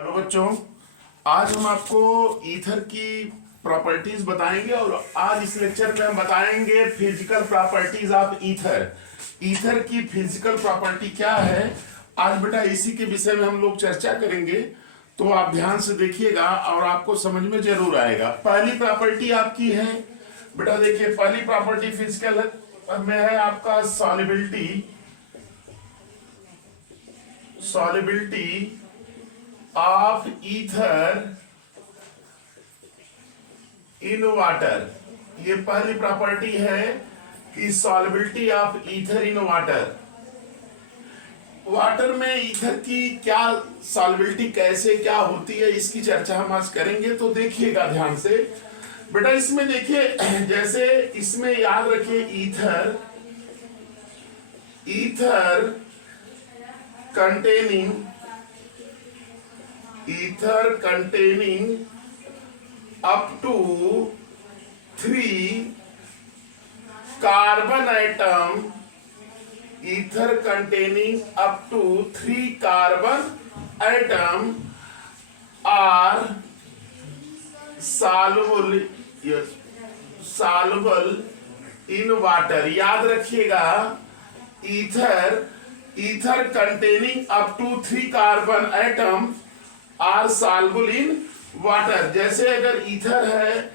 Hello बच्चों, आज हम आपको ईथर की प्रॉपर्टीज बताएंगे और आज इस लेक्चर में हम बताएंगे physical properties of ether. Ether की फिजिकल प्रॉपर्टी क्या है, आज बेटा इसी के विषय में हम लोग चर्चा करेंगे। तो आप ध्यान से देखिएगा और आपको समझ में जरूर आएगा। पहली प्रॉपर्टी आपकी है बेटा, देखिए पहली प्रॉपर्टी फिजिकल में है आपका solubility of ether in water. ये पहली प्रॉपर्टी है कि solubility of ether in water. Water में ईथर की क्या सॉलिबिलिटी कैसे क्या होती है, इसकी चर्चा हम आज करेंगे। तो देखिएगा ध्यान से बेटा, इसमें देखिए जैसे इसमें याद रखिए ether containing up to 3 carbon atom, ether containing up to 3 carbon atom are soluble in water। याद रखिएगा ether containing up to 3 carbon atom are soluble in water. जैसे अगर ईथर है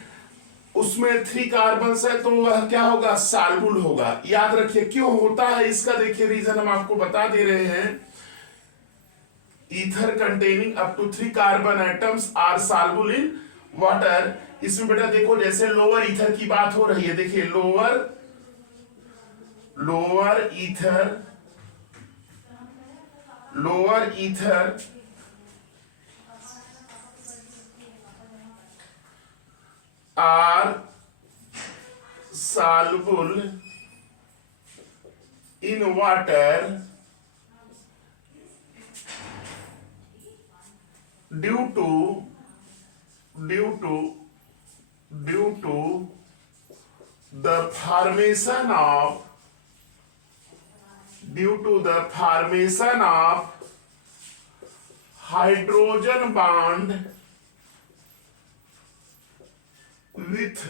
उसमें 3 कार्बन है तो वह क्या होगा, सॉल्युबल होगा। याद रखिए क्यों होता है इसका, देखिए रीजन हम आपको बता दे रहे हैं। Ether containing up to 3 carbon atoms are soluble in water. इसमें बेटा देखो जैसे लोअर ईथर की बात हो रही है, देखिए lower ether are soluble in water due to the formation of hydrogen bond with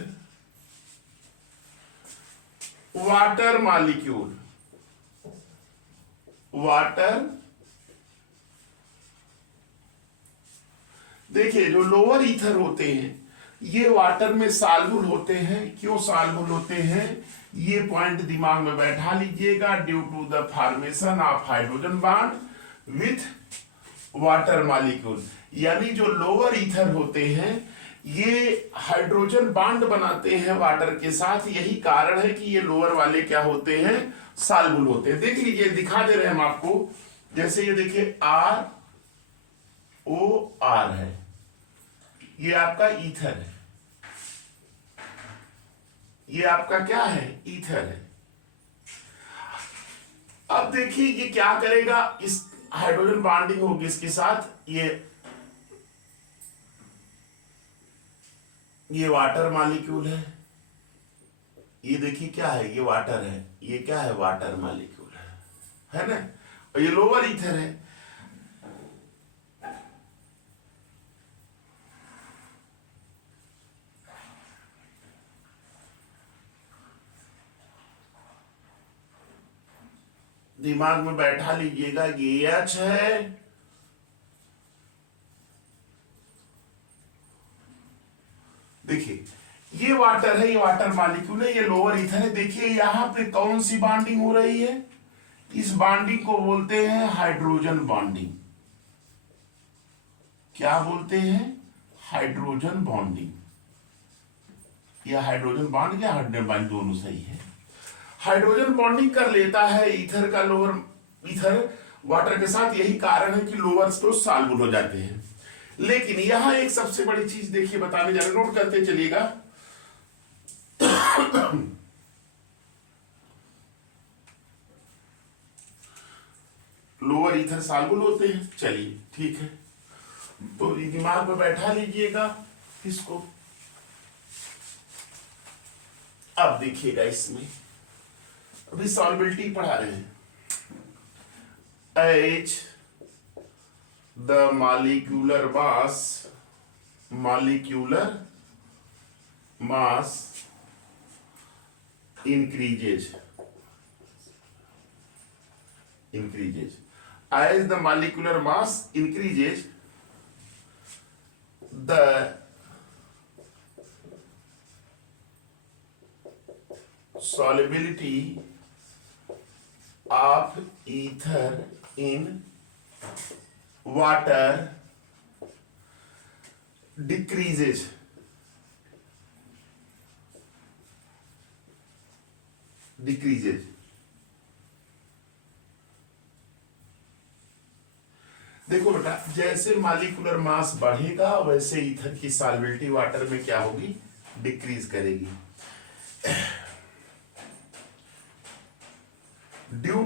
water molecule. देखिए जो लोअर ईथर होते हैं ये वाटर में सॉल्युबल होते हैं। क्यों सॉल्युबल होते हैं, ये पॉइंट दिमाग में बैठा लीजिएगा। Due to the formation of hydrogen bond with water molecule, यानी जो लोअर ईथर होते हैं ये हाइड्रोजन बॉन्ड बनाते हैं वाटर के साथ। यही कारण है कि ये लोअर वाले क्या होते हैं, सॉल्युबल होते हैं। देख लीजिए, दिखा दे रहे हैं हम आपको। जैसे ये देखिए ROR है, ये आपका ईथर है, ये आपका क्या है, ईथर है। अब देखिए ये क्या करेगा, इस हाइड्रोजन बॉन्डिंग होगी इसके साथ। ये वाटर मॉलिक्यूल है, ये देखिए क्या है, ये वाटर है, ये क्या है, वाटर मॉलिक्यूल है ना। और ये लोअर ईथर है। दिमाग में बैठा लीजिएगा, ये H है, देखिए ये वाटर है, ये वाटर मॉलिक्यूल है, ये लोअर ईथर है। देखिए यहां पे कौन सी बॉन्डिंग हो रही है, इस बॉन्डिंग को बोलते हैं हाइड्रोजन बॉन्डिंग। क्या बोलते हैं, हाइड्रोजन बॉन्डिंग। या हाइड्रोजन बॉन्ड या हाइड्रोजन बॉन्ड दोनों सही है। हाइड्रोजन बॉन्डिंग कर लेता है ईथर का, लोअर ईथर वाटर के साथ। यही कारण है कि लोअर तो सॉल्युबल हो जाते हैं। लेकिन यहां एक सबसे बड़ी चीज देखिए बताने जा रहे, नोट करते चलिएगा। लोअर ईथर सॉल्युबल होते हैं, चलिए ठीक है। तो दिमाग में बैठा लीजिएगा इसको। अब देखिएगा इसमें अभी सॉल्युबिलिटी पढ़ा रहे हैं। H the molecular mass increases as the molecular mass increases, the solubility of ether in water decreases. देखो बेटा, जैसे मॉलिक्यूलर मास बढ़ेगा वैसे ईथर की सॉल्युबिलिटी वाटर में क्या होगी, डिक्रीज करेगी। Due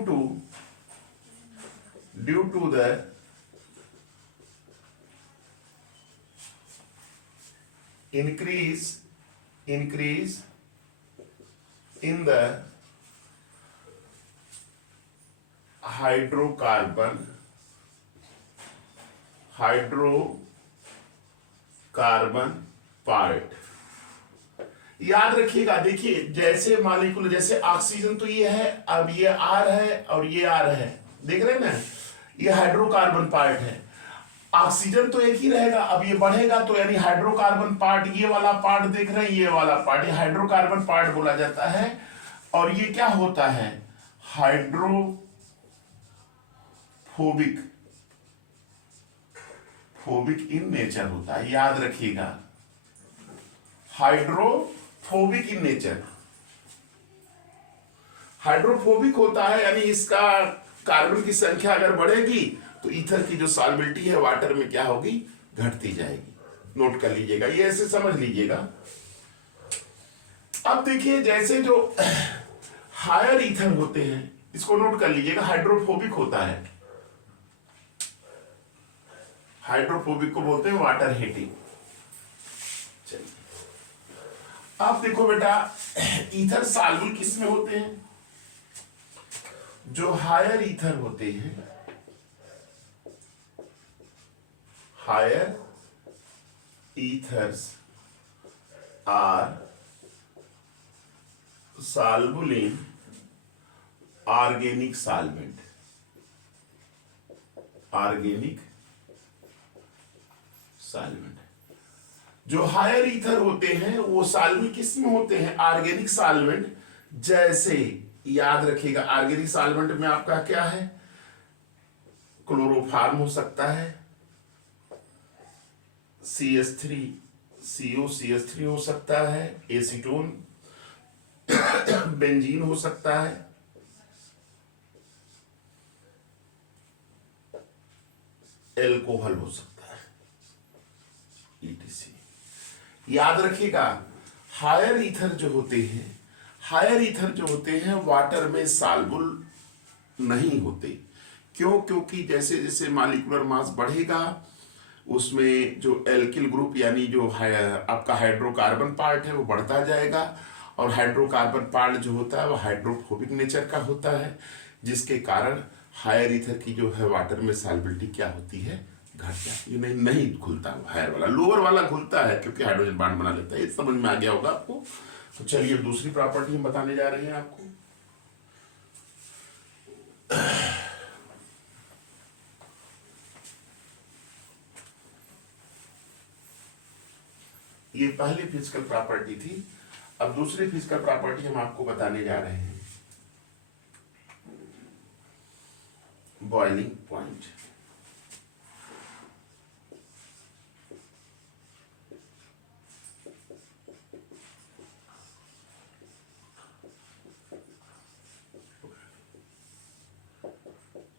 to the increase in the hydrocarbon part. याद रखिएगा, देखिए जैसे मॉलिक्यूल, जैसे ऑक्सीजन तो ये है, अब ये आर है और ये आर है, देख रहे हैं ना, ये हाइड्रोकार्बन पार्ट है। ऑक्सीजन तो एक ही रहेगा, अब ये बढ़ेगा तो यानी हाइड्रोकार्बन पार्ट, ये वाला पार्ट देख रहे हैं, ये वाला पार्ट, ये हाइड्रोकार्बन पार्ट बोला जाता है। और ये क्या होता है, हाइड्रोफोबिक इन नेचर होता है। याद रखिएगा, हाइड्रोफोबिक इन नेचर, हाइड्रोफोबिक होता है, यानी इसका कार्बन की संख्या अगर बढ़ेगी तो ईथर की जो सॉल्युबिलिटी है वाटर में क्या होगी, घटती जाएगी। नोट कर लीजिएगा, ये ऐसे समझ लीजिएगा। अब देखिए, जैसे जो हायर ईथर होते हैं, इसको नोट कर लीजिएगा, हाइड्रोफोबिक होता है, हाइड्रोफोबिक को बोलते हैं वाटर हेटिंग। चलिए अब देखो बेटा, ईथर सॉल्युबल किस में होते हैं, जो हायर ईथर होते हैं, higher ethers are soluble in organic solvent। जो हायर ईथर होते हैं वो सॉल्युबल किस में होते हैं, ऑर्गेनिक सॉल्वेंट। जैसे याद रखिएगा, ऑर्गेनिक सॉल्वेंट में आपका क्या है, क्लोरोफॉर्म हो सकता है, CH3 COCH3 हो सकता है, एसीटोन बेंजीन हो सकता है, एल्कोहल हो सकता है, ETC। याद रखिएगा, हायर ईथर जो होते हैं वाटर में सॉल्युबल नहीं होते। क्यों? क्योंकि जैसे जैसे मॉलिक्यूलर मास बढ़ेगा उसमें जो एल्किल ग्रुप यानी जो आपका हाइड्रोकार्बन पार्ट है वो बढ़ता जाएगा, और हाइड्रोकार्बन पार्ट जो होता है वो हाइड्रोफोबिक नेचर का होता है, जिसके कारण हायर ईथर की जो है वाटर में सॉल्युबिलिटी क्या होती है, घट जाती है, नहीं घुलता हायर वाला, लोअर वाला घुलता है क्योंकि हाइड्रोजन बॉन्ड बना लेता है। ये समझ में आ गया होगा आपको। तो चलिए दूसरी प्रॉपर्टी हम बताने जा रहे हैं आपको। ये पहली फिजिकल प्रॉपर्टी थी, अब दूसरी फिजिकल प्रॉपर्टी हम आपको बताने जा रहे हैं, बॉइलिंग पॉइंट।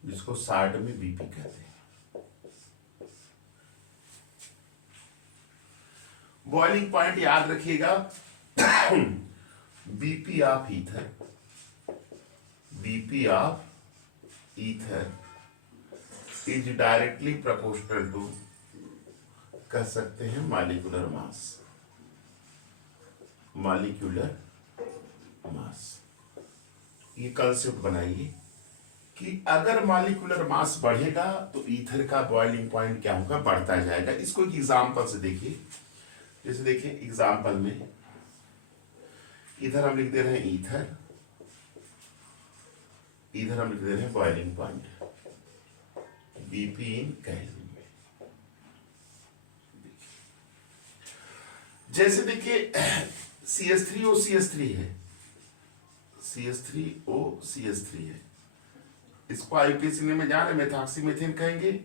जिसको शार्ट में बीपी कहते हैं। बॉइलिंग पॉइंट याद रखिएगा, BP of ether is directly proportional to, कह सकते हैं, मॉलिक्यूलर मास। ये कंसेप्ट बनाइए कि अगर मॉलिक्यूलर मास बढ़ेगा तो ईथर का बॉइलिंग पॉइंट क्या होगा, बढ़ता जाएगा। इसको एक एग्जांपल से देखिए। जैसे देखिए एग्जांपल में इधर हम लिख दे रहे हैं ईथर, इधर हम लिख दे रहे हैं बॉइलिंग पॉइंट बीपी इन केल्विन में। जैसे देखिए CH3OCH3 है, CH3OCH3 है, इसको IUPAC में जा रहे मेथॉक्सीमीथेन कहेंगे,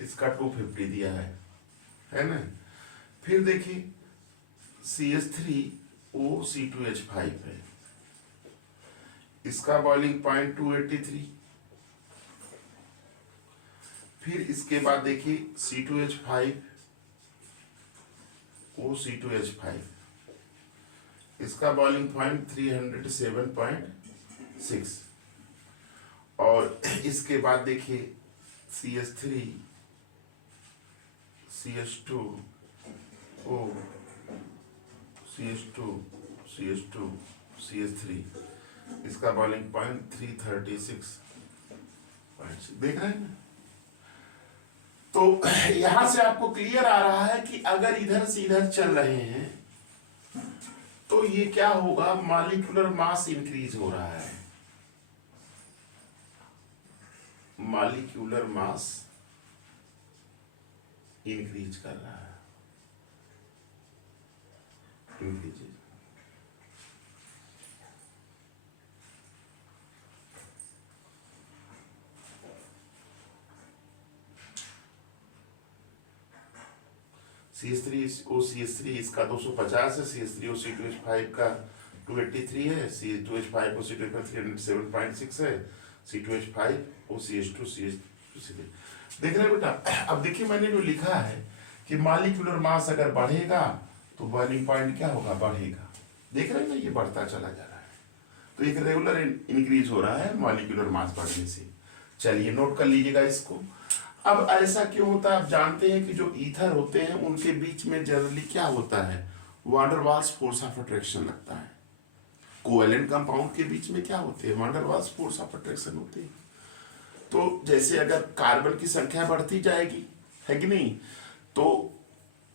इसका 250 दिया है ना। फिर देखिए CH3OC2H5 है, इसका बॉइलिंग पॉइंट 283। फिर इसके बाद देखिए C2H5OC2H5, इसका बॉइलिंग पॉइंट 307.6। और इसके बाद देखिए CH3 इसका बॉइलिंग पॉइंट 336.6। देख रहे हैं ना। तो यहां से आपको क्लियर आ रहा है कि अगर इधर से इधर चल रहे हैं तो ये क्या होगा, मॉलिक्यूलर मास इंक्रीज हो रहा है, मॉलिक्यूलर मास इंक्रीज कर रहा है, इंक्रीज। CH3OCH3 इसका 250 है, CH3OC2H5 का 283 है, C2H5OC2H5 307.6 है, C2H5OCH2 देख रहे हैं बेटा। अब देखिए मैंने जो लिखा है कि मॉलिक्यूलर मास अगर बढ़ेगा तो बॉइलिंग पॉइंट क्या होगा, बढ़ेगा। देख रहे हैं ना, ये बढ़ता चला जा रहा है। तो एक रेगुलर इंक्रीज हो रहा है मॉलिक्यूलर मास बढ़ने से। चलिए नोट कर लीजिएगा इसको। अब ऐसा क्यों होता है, आप जानते हैं कि जो ईथर होते हैं उनके बीच में जनरली क्या होता है, van der Waals force of attraction लगता है। कोवेलेंट कंपाउंड के बीच में क्या होते हैं, van der Waals force of attraction होते हैं। तो जैसे अगर कार्बन की संख्या बढ़ती जाएगी, है कि नहीं, तो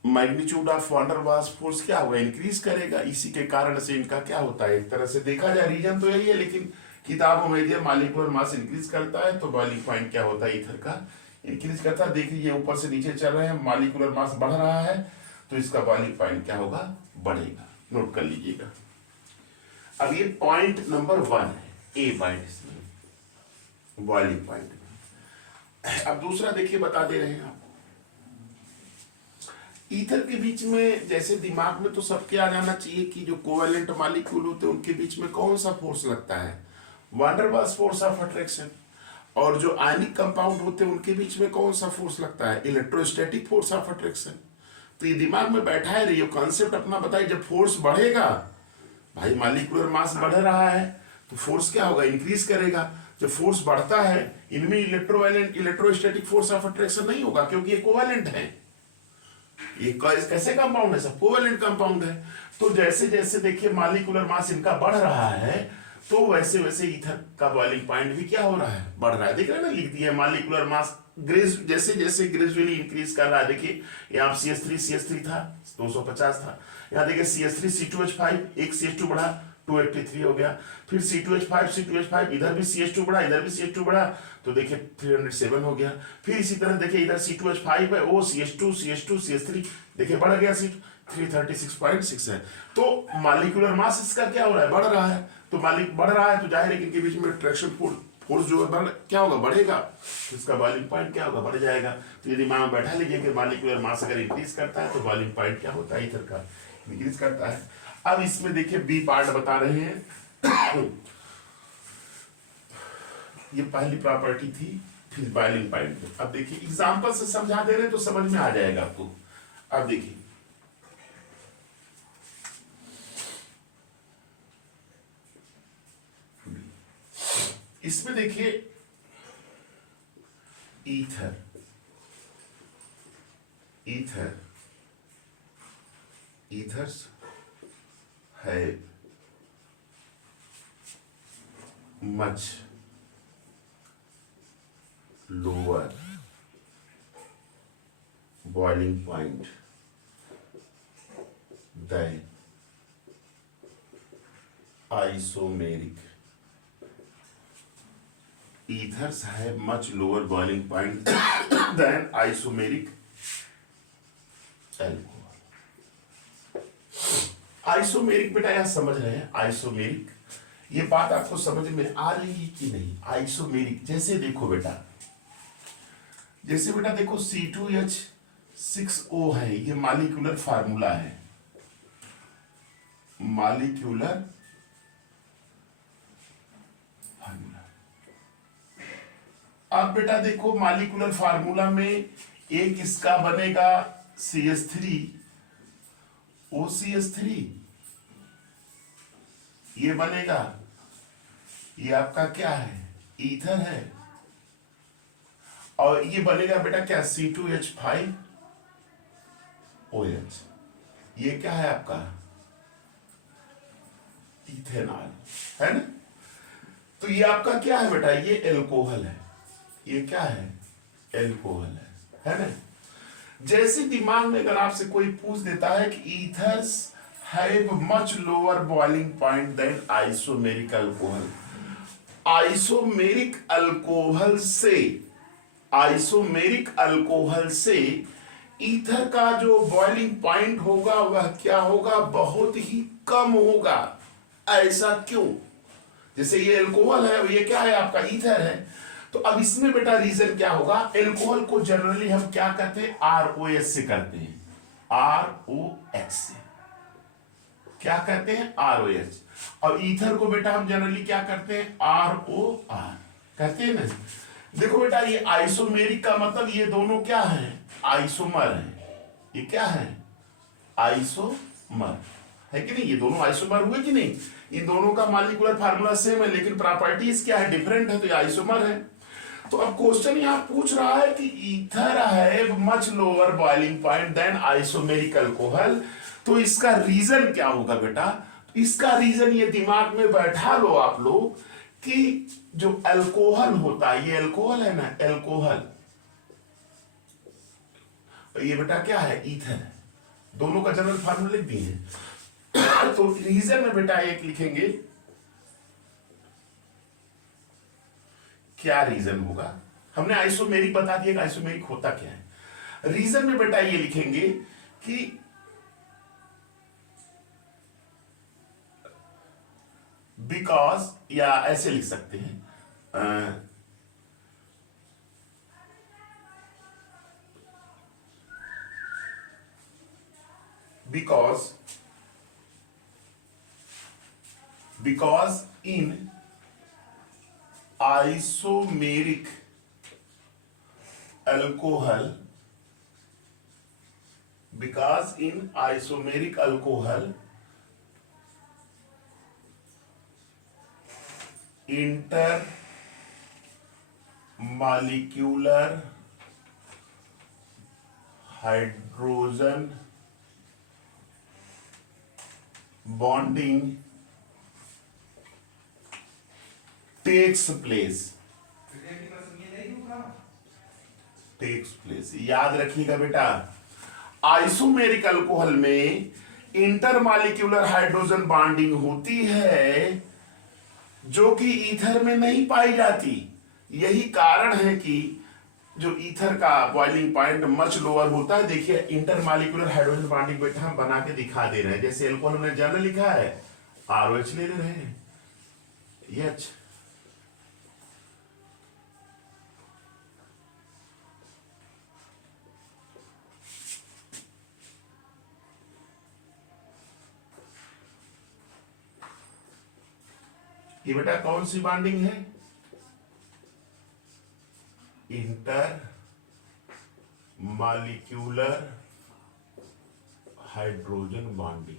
magnitude of van der Waals force क्या होगा, इंक्रीज करेगा। इसी के कारण से इनका क्या होता है, एक तरह से देखा जाए रीजन तो यही है, लेकिन किताबों में दिया मॉलिक्यूलर मास इंक्रीज करता है तो बॉइलिंग पॉइंट क्या होता है, ईथर का इंक्रीज करता है। देखिए ऊपर से नीचे चल रहे हैं, मॉलिक्यूलर मास बढ़ रहा है तो इसका बॉइलिंग पॉइंट क्या होगा, बढ़ेगा। नोट कर लीजिएगा। अब ये पॉइंट नंबर 1 है, ए पॉइंट इसमें बॉइलिंग पॉइंट में। अब दूसरा देखिए बता दे रहे हैं आप, ईथर के बीच में जैसे दिमाग में तो सबके आ जाना चाहिए कि जो कोवेलेंट मॉलिक्यूल होते हैं उनके बीच में कौन सा फोर्स लगता है, van der Waals force of attraction. और जो आयनिक कंपाउंड होते हैं उनके बीच में कौन सा फोर्स लगता है, इलेक्ट्रोस्टैटिक फोर्स ऑफ अट्रैक्शन। तो ये दिमाग में बैठा है, रहिए कॉन्सेप्ट अपना बताइए। जब फोर्स बढ़ेगा, भाई मॉलिक्यूलर मास बढ़ रहा है तो फोर्स क्या होगा, इंक्रीज करेगा। जब फोर्स बढ़ता है इनमें इलेक्ट्रोस्टैटिक फोर्स ऑफ अट्रैक्शन नहीं होगा, क्योंकि ये कोवेलेंट है। ये कैसे कंपाउंड है, सब कोवेलेंट कंपाउंड है। तो जैसे जैसे देखिए मॉलिक्यूलर मास इनका बढ़ रहा है तो वैसे वैसे ईथर का बॉइलिंग पॉइंट भी क्या हो रहा है, बढ़ रहा है। देख रहे हैं ना, लिख दिया मॉलिक्यूलर मास जैसे जैसे ग्रेजुअली इंक्रीज कर रहा है। देखिए यहाँ CH3 था 250 था, यहाँ देखिए CH3C2H5, एक CH2 बढ़ा 283 हो गया। फिर C2H5 इधर भी CH2 बढ़ा, इधर भी CH2 बढ़ा तो देखिए 307 हो गया। फिर इसी तरह देखिए इधर C2H5 है, वो CH2 देखिए बढ़ गया, 336.6 है। तो मॉलिक्यूलर मास इसका क्या हो रहा है, बढ़ रहा है। तो मालिक बढ़ रहा है तो जाहिर है कि इनके बीच में अट्रैक्शन फोर्स जो है क्या होगा, बढ़ेगा, तो इसका बॉइलिंग पॉइंट क्या होगा, बढ़ जाएगा। तो ये दिमाग में बैठा लीजिए कि मॉलिक्यूलर मास अगर इंक्रीज करता है तो बॉइलिंग पॉइंट क्या होता है, ईथर का इंक्रीज करता है। अब इसमें देखिए बी पार्ट बता रहे हैं। ये पहली प्रॉपर्टी थी, फिर बॉइलिंग पॉइंट। अब देखिए एग्जांपल से समझा दे रहे हैं तो समझ में आ जाएगा आपको। अब देखिए इसमें देखिए ethers have much lower boiling point than isomeric. Ethers have much lower boiling point than isomeric alcohol. Isomeric बेटा यहां समझ रहे हैं, आइसोमेरिक, ये बात आपको समझ में आ रही है कि नहीं? आइसोमेरिक जैसे देखो बेटा, जैसे बेटा देखो C2H6O है, ये मॉलिक्यूलर फार्मूला है, मॉलिक्यूलर फार्मूला। अब बेटा देखो मॉलिक्यूलर फार्मूला में एक इसका बनेगा CH3 OCH3, ये बनेगा, ये आपका क्या है? ईथर है। और ये बनेगा बेटा क्या? C2H5OH, ये क्या है आपका? इथेनॉल है ना। तो ये आपका क्या है बेटा? ये एल्कोहल है, ये क्या है? एल्कोहल है ना। जैसे दिमाग में अगर आपसे कोई पूछ देता है कि ethers have much lower boiling point than isomeric alcohol, isomeric alcohol से ईथर का जो बॉइलिंग पॉइंट होगा वह क्या होगा? बहुत ही कम होगा। ऐसा क्यों? जैसे ये अल्कोहल है, ये क्या है? आपका ईथर है। तो अब इसमें बेटा रीजन क्या होगा? एल्कोहल को जनरली हम क्या कहते हैं? ROH से करते हैं, ROH से क्या कहते हैं? ROH। और ईथर को बेटा हम जनरली क्या करते हैं? ROR कहते हैं ना। देखो बेटा ये आइसोमेरिक का मतलब ये दोनों क्या है? आइसोमर है। ये क्या है? आइसोमर है कि नहीं? ये दोनों आइसोमर हुए कि नहीं? इन दोनों का मॉलिक्यूलर फार्मूला सेम है लेकिन प्रॉपर्टीज क्या है? डिफरेंट है, तो ये आइसोमर है। तो अब क्वेश्चन यहां पूछ रहा है कि ईथर है much lower boiling point than isomeric alcohol, तो इसका रीजन क्या होगा बेटा? इसका रीजन ये दिमाग में बैठा लो आप लोग कि जो अल्कोहल होता है, ये अल्कोहल है ना, अल्कोहल, ये बेटा क्या है? ईथर है। दोनों का जनरल फार्मूला लिख दिए। तो रीजन में बेटा एक लिखेंगे, क्या रीजन होगा? हमने आइसोमेरिक बता दिया कि आइसोमेरिक होता क्या है। रीजन में बेटा ये लिखेंगे कि बिकॉज, या ऐसे लिख सकते हैं, because in isomeric alcohol, because in isomeric alcohol intermolecular hydrogen bonding takes place। याद रखिएगा बेटा, आइसोमेरिक अल्कोहल में इंटरमॉलिक्यूलर हाइड्रोजन बॉन्डिंग होती है जो कि ईथर में नहीं पाई जाती। यही कारण है कि जो ईथर का बॉइलिंग पॉइंट मच लोअर होता है। देखिए इंटरमॉलिक्यूलर हाइड्रोजन बॉन्डिंग बेटा हम बना के दिखा दे रहे हैं। जैसे अल्कोहल में जनरल लिखा है, ROH ले रहे हैं, ये अच्छा। ये बेटा कौन सी बॉन्डिंग है? Inter molecular hydrogen bonding.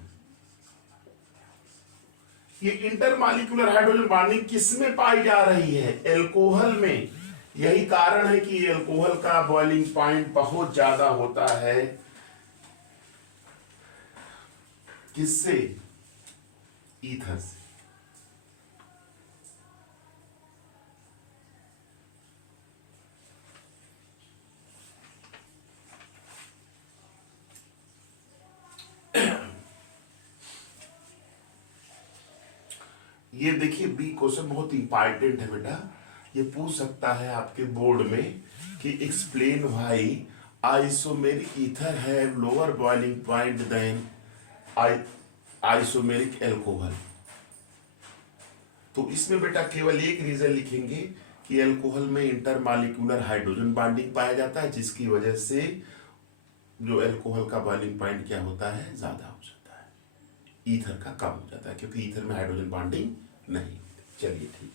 ये इंटर मॉलिक्यूलर हाइड्रोजन बॉन्डिंग किसमें पाई जा रही है? एल्कोहल में। यही कारण है कि एल्कोहल का बॉइलिंग पॉइंट बहुत ज्यादा होता है। किससे? ईथर से। ये देखिए बी क्वेश्चन बहुत इंपॉर्टेंट है बेटा, ये पूछ सकता है आपके बोर्ड में कि explain why isomeric ether have lower boiling point than isomeric alcohol. तो इसमें बेटा केवल एक रीजन लिखेंगे कि एल्कोहल में इंटरमॉलिक्यूलर हाइड्रोजन बॉन्डिंग पाया जाता है, जिसकी वजह से जो एल्कोहल का बॉइलिंग पॉइंट क्या होता है, ज्यादा हो जाता है, ईथर का कम हो जाता है, क्योंकि ईथर में हाइड्रोजन बॉन्डिंग नहीं। चलिए ठीक है।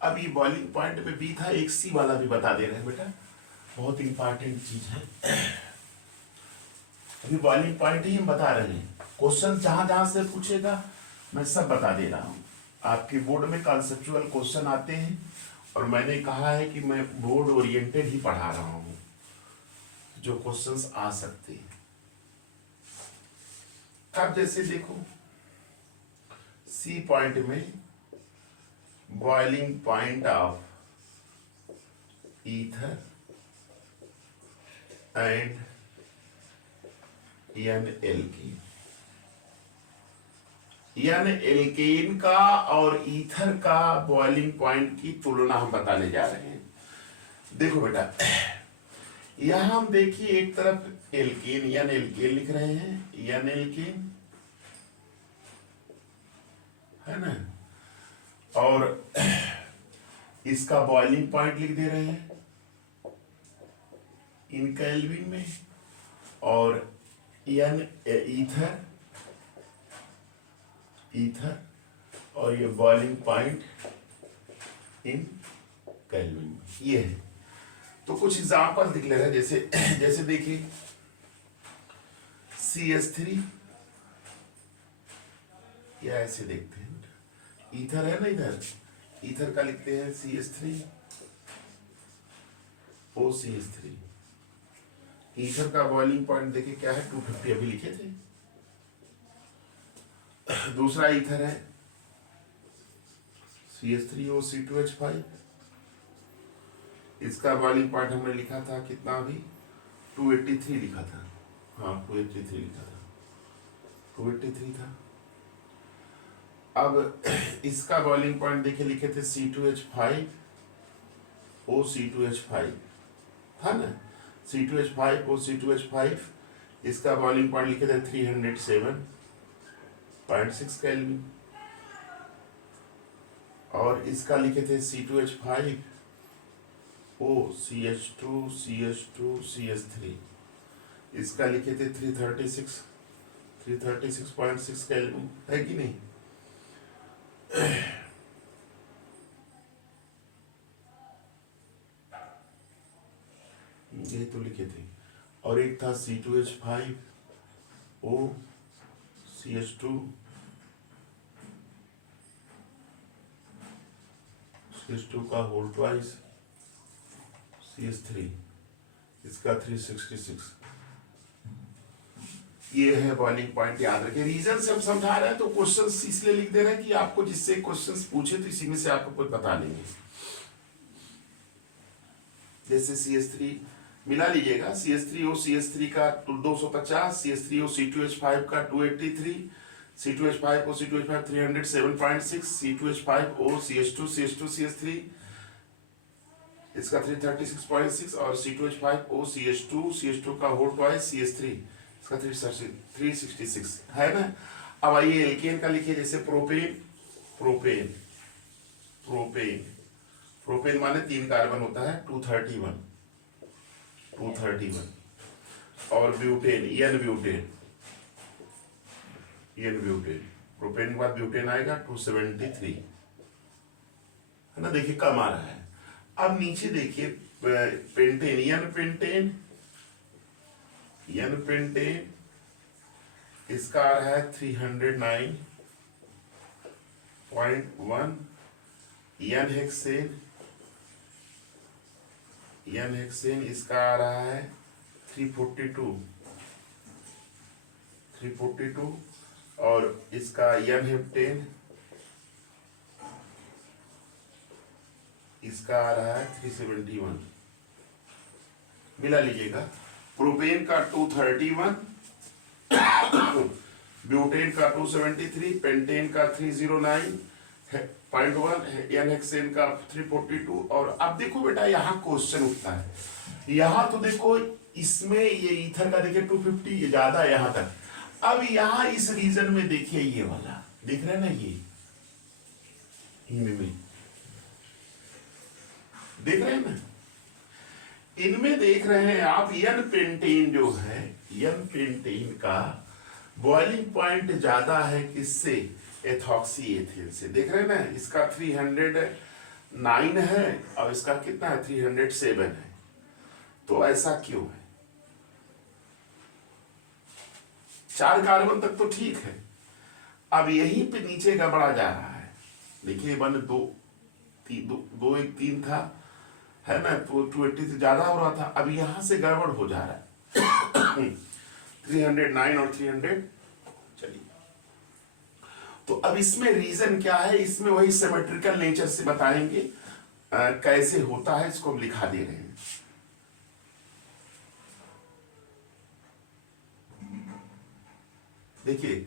अब ये बॉइलिंग पॉइंट में बी था, एक सी वाला भी बता दे रहे हैं बेटा, बहुत इंपॉर्टेंट चीज है। अभी बॉइलिंग पॉइंट ही हम बता रहे हैं, क्वेश्चन जहां जहां से पूछेगा मैं सब बता दे रहा हूं। आपके बोर्ड में कॉन्सेप्चुअल क्वेश्चन आते हैं, और मैंने कहा है कि मैं बोर्ड ओरिएंटेड ही पढ़ा रहा हूं, जो क्वेश्चंस आ सकते हैं। अब जैसे देखो सी पॉइंट में boiling point of ether and alkane, alkane का और ईथर का बॉइलिंग पॉइंट की तुलना हम बताने जा रहे हैं। देखो बेटा, यहां हम देखिए एक तरफ एल्केन एल्केन लिख रहे हैं, एल्केन है ना, और इसका बॉइलिंग पॉइंट लिख दे रहे हैं इन केल्विन में, और ईथर और ये बॉइलिंग पॉइंट इन केल्विन में, ये है। तो कुछ एग्जांपल दिख ले रहे हैं, जैसे देखिए CH3, या ऐसे देखते हैं, ईथर है ना, इधर ईथर का लिखते हैं CH3 OCH3। ईथर का बॉइलिंग पॉइंट देखिए क्या है, 250 अभी लिखे थे। दूसरा ईथर है CH3OC2H5, इसका बॉइलिंग पॉइंट हमने लिखा था कितना, अभी 283 लिखा था, हाँ 283 लिखा था, 283 था। अब इसका बॉइलिंग पॉइंट देखिए लिखे थे C2H5 OC2H5, था ना, C2H5 OC2H5, इसका बॉइलिंग पॉइंट लिखे थे 307.6 केल्विन, और इसका लिखे थे C2H5 OCH2CH2CH3, इसका लिखे थे 336.6 केल्विन, है कि नहीं। ये तो लिखे थे, और एक था C2H5 OCH2 का होल ट्वाइस CH3, इसका 366। ये है बॉइलिंग पॉइंट, याद रखें। रीजन से हम समझा रहे हैं तो क्वेश्चंस इसलिए लिख दे रहे हैं कि आपको जिससे क्वेश्चंस पूछे तो इसी में से आपको कुछ बता लेंगे। जैसे CH3 मिला लीजिएगा, CH3O CH3 का 250, CH3O C2H5 का 283, C2H5O C2H5 307.6, C2H5O CH2 CH3 इसका 336.6, और C2H5O CH2 का होल ट्वाइस CH3 इसका 366 है ना। अब आइए एल्केन का लिखिए, जैसे प्रोपेन माने 3 कार्बन होता है, 231, और ब्यूटेन प्रोपेन के बाद ब्यूटेन आएगा 273, है ना, देखिए कम आ रहा है। अब नीचे देखिए पेंटेन इसका आ रहा है 309.1, हेक्सेन इसका आ रहा है 342, और इसका इसका आ रहा है 371, मिला लीजिएगा। प्रोपेन का 231, ब्यूटेन का 273, पेंटेन का 309.1, एन हेक्सेन का 342। और अब देखो बेटा यहाँ क्वेश्चन उठता है, यहाँ तो देखो इसमें ये ईथर का देखिए 250, ये ज्यादा है यहाँ तक। अब यहाँ इस रीजन में देखिए ये वाला देख रहे हैं ना, ये इनमें देख रहे हैं ना, इनमें देख रहे हैं आप एन पेंटेन जो है, एन पेंटेन का बॉइलिंग पॉइंट ज्यादा है किससे, एथॉक्सी एथिल से। देख रहे हैं ना, इसका 309 है और इसका कितना है 307 है। तो ऐसा क्यों है? 4 कार्बन तक तो ठीक है, अब यहीं पे नीचे गड़बड़ा जा रहा है। देखिए 1 2 2 1 3 था है ना, तो 280 से ज्यादा हो रहा था, अब यहां से गड़बड़ हो जा रहा है 309 और 300। चलिए, तो अब इसमें रीजन क्या है, इसमें वही सिमेट्रिकल नेचर से बताएंगे कैसे होता है, इसको हम लिखा दे रहे हैं। देखिए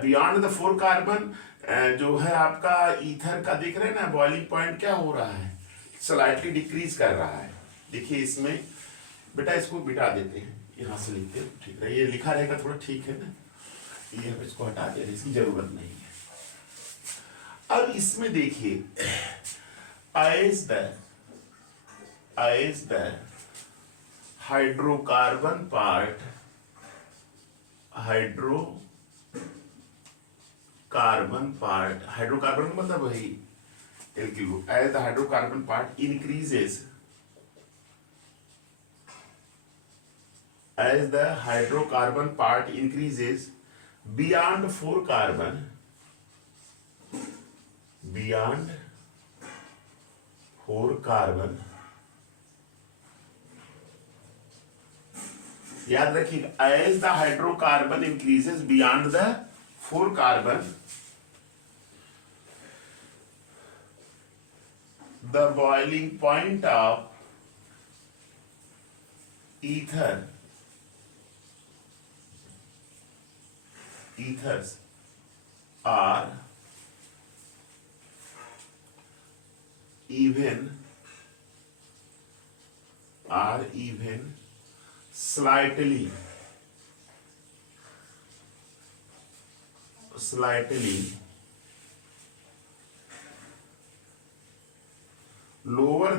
बियॉन्ड द 4 कार्बन जो है आपका ईथर का, देख रहे हैं ना बॉइलिंग पॉइंट क्या हो रहा है, स्लाइटली डिक्रीज कर रहा है। देखिए इसमें बेटा इसको बिठा देते हैं, यहां से लिखते हैं, ठीक है, ये लिखा रहेगा थोड़ा, ठीक है ना, ये हम इसको हटा दे रहे हैं, इसकी जरूरत नहीं है। अब इसमें देखिए as the hydrocarbon part, hydrocarbon मतलब वही alkyl group, as the hydrocarbon part increases, as the hydrocarbon part increases beyond 4 carbon, याद रखिएगा, as the hydrocarbon increases beyond the 4 carbon, the boiling point of ethers are even slightly lower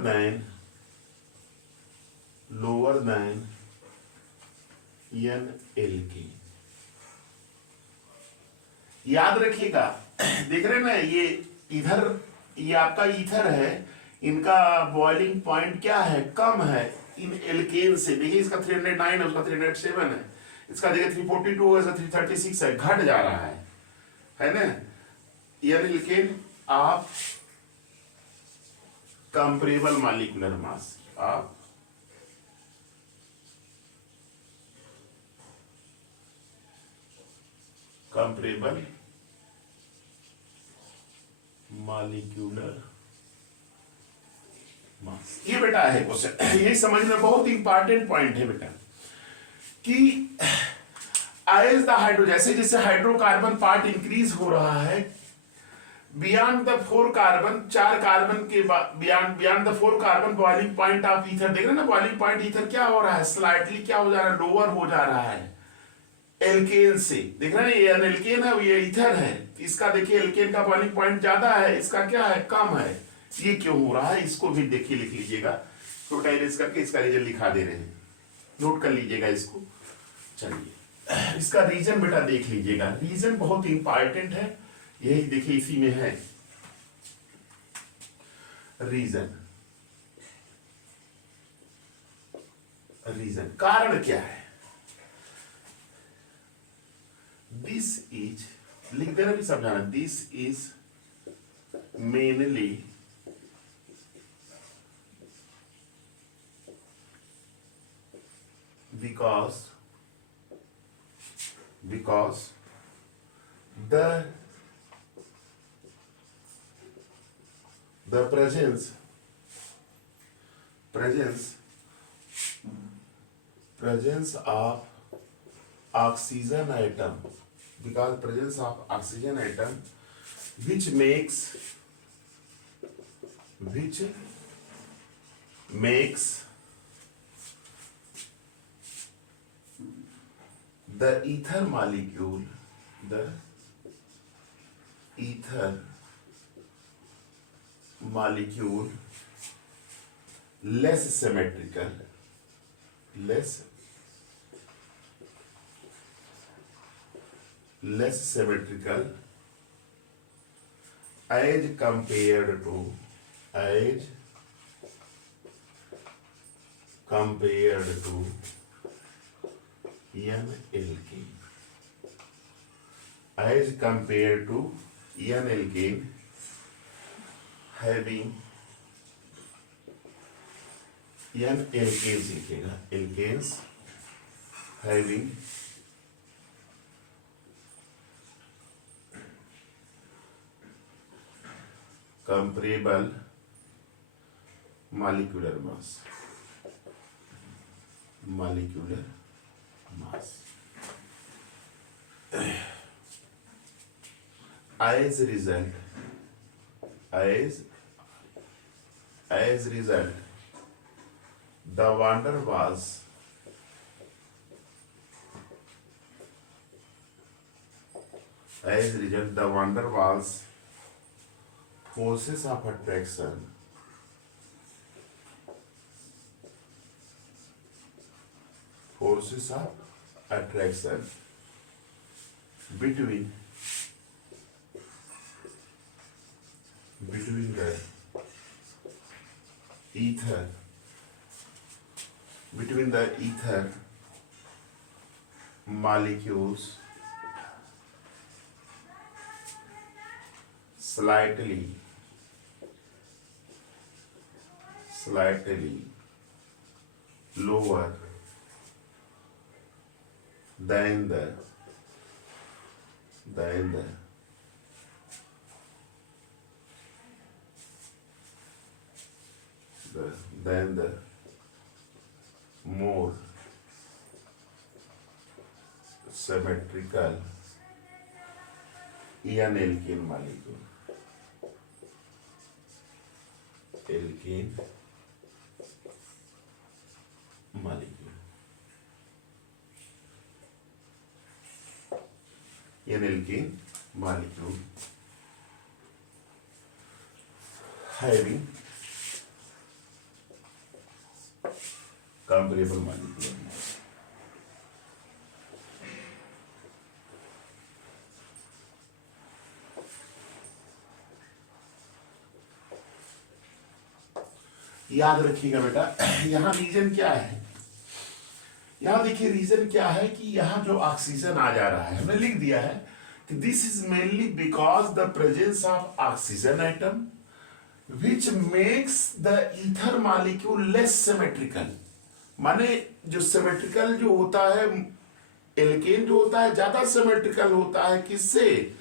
than NLK। याद रखिएगा, देख रहे हैं ना, ये इधर ये आपका ईथर है, इनका बॉइलिंग पॉइंट क्या है, कम है इन एल्केन से। देखिए इसका 309 है, उसका 307 है, इसका देखिए 342 है, इसका 336 है, घट जा रहा है ना। ये एल्केन आप कंपेरेबल मॉलिक्यूलर मास, आप कंपेरेबल मॉलिक्यूलर मास, ये बेटा है क्वेश्चन, ये समझना बहुत इंपॉर्टेंट पॉइंट है बेटा, कि एज द हाइड्रो, जैसे जैसे हाइड्रोकार्बन पार्ट इंक्रीज हो रहा है बियॉन्ड द 4 कार्बन, 4 कार्बन के beyond the 4 carbon boiling point of ether, देख रहे हैं ना, बॉइलिंग पॉइंट ईथर क्या हो रहा है, स्लाइटली क्या हो जा रहा है, लोअर हो जा रहा है एल्केन से। देख रहे हैं ये एल्केन है, ये ईथर है, इसका देखिए एल्केन का बॉइलिंग पॉइंट ज्यादा है, इसका क्या है, कम है। ये क्यों हो रहा है, इसको भी देखिए, लिख लीजिएगा, छोटा इरेज करके इसका रीजन लिखा दे रहे हैं, नोट कर लीजिएगा इसको। चलिए इसका रीजन बेटा देख लीजिएगा, रीजन बहुत इंपॉर्टेंट है, यही देखिए इसी में है रीजन। कारण क्या है, दिस इज, लिख देना भी समझाना, this is mainly because the the presence of oxygen atom, because presence of oxygen atom which makes the ether molecule less symmetrical as compared to N-alkane, as compared to N-alkane having N-alkanes लिखेगा, alkanes having comparable molecular mass. As result, the van der Waals forces of attraction between the ether molecules slightly lower than the more symmetrical N-alkane molecule. N-alkane molecule having comparable molecular mass. याद रखिएगा बेटा, यहां reason क्या है, यहां देखिए reason क्या है कि यहां जो ऑक्सीजन आ जा रहा है, हमने लिख दिया है कि this is mainly because the presence of oxygen atom which makes the ether molecule less symmetrical. माने जो सिमेट्रिकल जो होता है एल्केन जो होता है ज्यादा सिमेट्रिकल होता है किससे,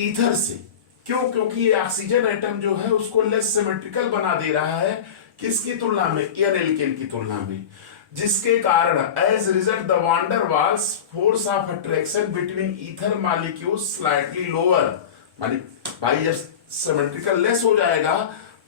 ईथर से। क्यों? क्योंकि ये ऑक्सीजन एटम जो है उसको लेस सिमेट्रिकल बना दे रहा है, किसकी तुलना में, एन-एल्केन की तुलना में, जिसके कारण as result the van der Waals force of attraction between ether molecule slightly lower. माने भाई जब सिमेट्रिकल लेस हो जाएगा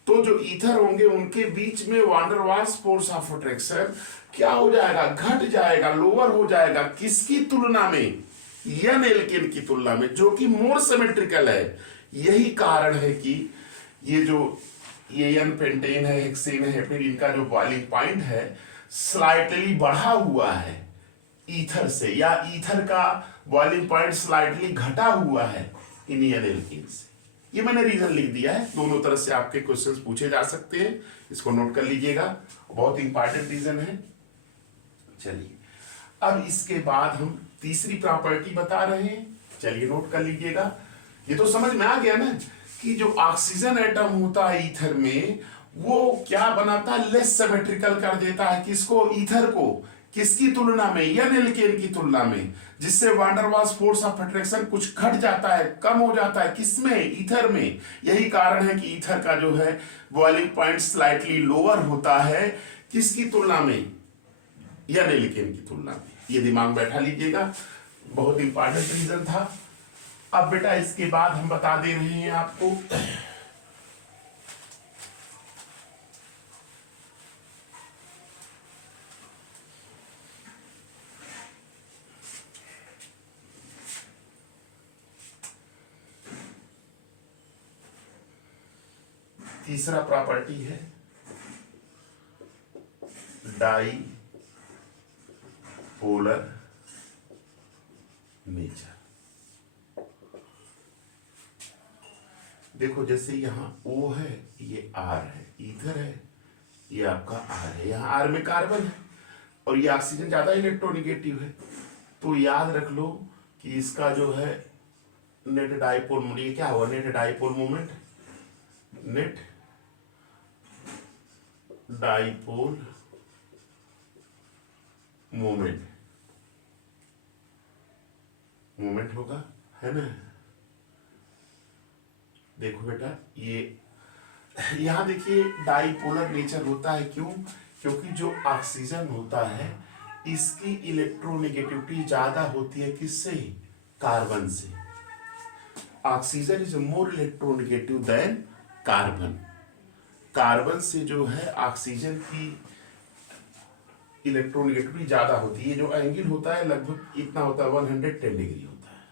तो जो ईथर होंगे उनके बीच में van der Waals force of attraction क्या हो जाएगा, घट जाएगा, लोअर हो जाएगा, किसकी तुलना में, एन-एल्केन की तुलना में, जो कि मोर सिमेट्रिकल है। यही कारण है कि ये जो ये एन पेंटेन है, हेक्सेन है, फिर इनका जो बॉइलिंग पॉइंट है स्लाइटली बढ़ा हुआ है ईथर से, या ईथर का बॉइलिंग पॉइंट स्लाइटली घटा हुआ है इन एन-एल्केन से। ये मैंने रीजन लिख दिया है, दोनों तरह से आपके क्वेश्चंस पूछे जा सकते हैं, इसको नोट कर लीजिएगा, बहुत इंपॉर्टेंट रीजन है। चलिए अब इसके बाद हम तीसरी प्रॉपर्टी बता रहे हैं, चलिए नोट कर लीजिएगा। ये तो समझ में आ गया ना कि जो ऑक्सीजन एटम होता है ईथर में वो क्या बनाता है, लेस सिमेट्रिकल कर देता है किसको, ईथर को, किसकी तुलना में? यन एल्केन की तुलना में, जिससे van der Waals force of attraction कुछ घट जाता है, कम हो जाता है। किसमें? ईथर में। यही कारण है कि ईथर का जो है बॉइलिंग पॉइंट स्लाइटली लोअर होता है। किसकी तुलना में? यन एल्केन की तुलना में। ये दिमाग बैठा लीजिएगा, बहुत इंपॉर्टेंट रीजन था। अब बेटा इसके बाद हम बता दे रहे हैं आपको तीसरा प्रॉपर्टी है डाई पोलर नेचर। देखो जैसे यहाँ O है, ये R है, ईथर है, ये आपका R है। यहाँ R में कार्बन है और ये ऑक्सीजन ज्यादा इलेक्ट्रोनिगेटिव है, तो याद रख लो कि इसका जो है नेट डाइपोल मोमेंट, ये क्या हुआ? Net dipole moment, net dipole moment होगा, है ना। देखो बेटा ये यहां देखिए डाइपोलर नेचर होता है। क्यों? क्योंकि जो ऑक्सीजन होता है इसकी इलेक्ट्रोनेगेटिविटी ज्यादा होती है। किससे? कार्बन से। Oxygen is more electronegative than carbon. Carbon से जो है ऑक्सीजन की इलेक्ट्रोनेगेटिविटी ज्यादा होती है। ये जो एंगल होता है लगभग इतना होता है, 110 डिग्री होता है।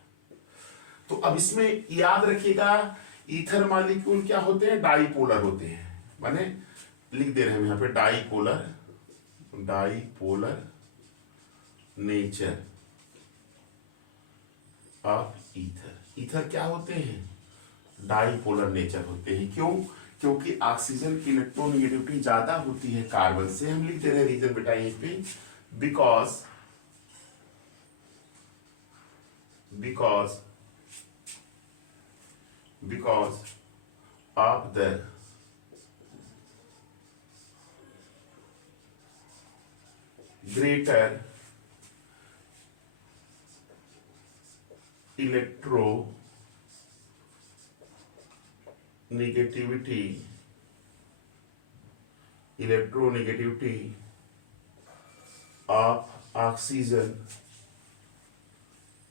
तो अब इसमें याद रखिएगा ईथर मॉलिक्यूल क्या होते हैं? डाइपोलर होते हैं। माने लिख दे रहे हैं यहाँ पे dipolar nature of ether. Ether क्या होते हैं? डाइपोलर नेचर होते हैं। क्यों? क्योंकि ऑक्सीजन की इलेक्ट्रोनेगेटिविटी ज्यादा होती है कार्बन से। हम लिख दे रहे हैं रीजन बेटा यहीं पे, because of the greater electronegativity of oxygen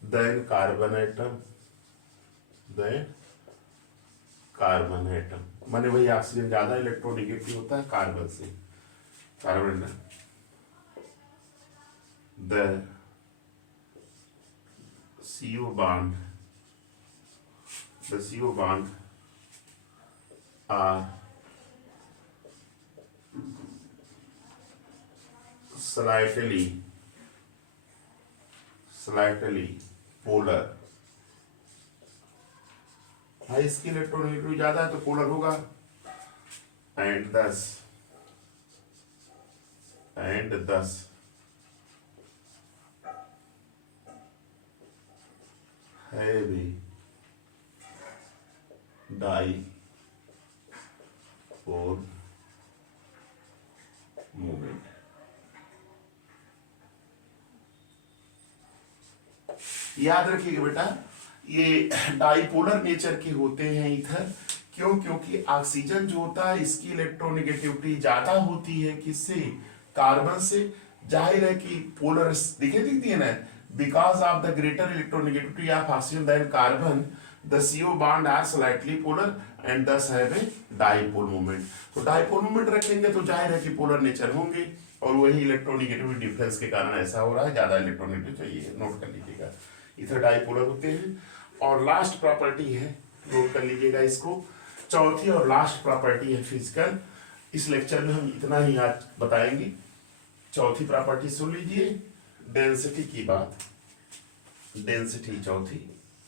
than carbon atom, माने वही ऑक्सीजन ज्यादा इलेक्ट्रोनेगेटिव होता है कार्बन से। Carbon the CO bond are slightly polar। भाई इसकी इलेक्ट्रोनेगेटिविटी ज्यादा है तो पोलर होगा। एंड दस हैवी डाइपोल मोमेंट। याद रखिएगा बेटा ये डाइपोलर नेचर के होते हैं ईथर। क्यों? क्योंकि ऑक्सीजन जो होता है इसकी इलेक्ट्रोनेगेटिविटी ज्यादा होती है। किससे? कार्बन से। जाहिर है कि पोलर दिखती है ना, because of the greater electronegativity of oxygen than carbon the CO bond are slightly polar and thus have a dipole moment. तो डाइपोल मोमेंट रखेंगे तो जाहिर है कि पोलर नेचर होंगे, और वही इलेक्ट्रोनेगेटिविटी डिफरेंस के कारण ऐसा हो रहा है, ज्यादा इलेक्ट्रोनेगेटिव चाहिए। नोट कर लीजिएगा इधर डाइपोलर होते हैं। और लास्ट प्रॉपर्टी है, नोट कर लीजिएगा इसको, चौथी और लास्ट प्रॉपर्टी है फिजिकल। इस लेक्चर में हम इतना ही आज बताएंगे। चौथी प्रॉपर्टी सुन लीजिए, डेंसिटी की बात। डेंसिटी चौथी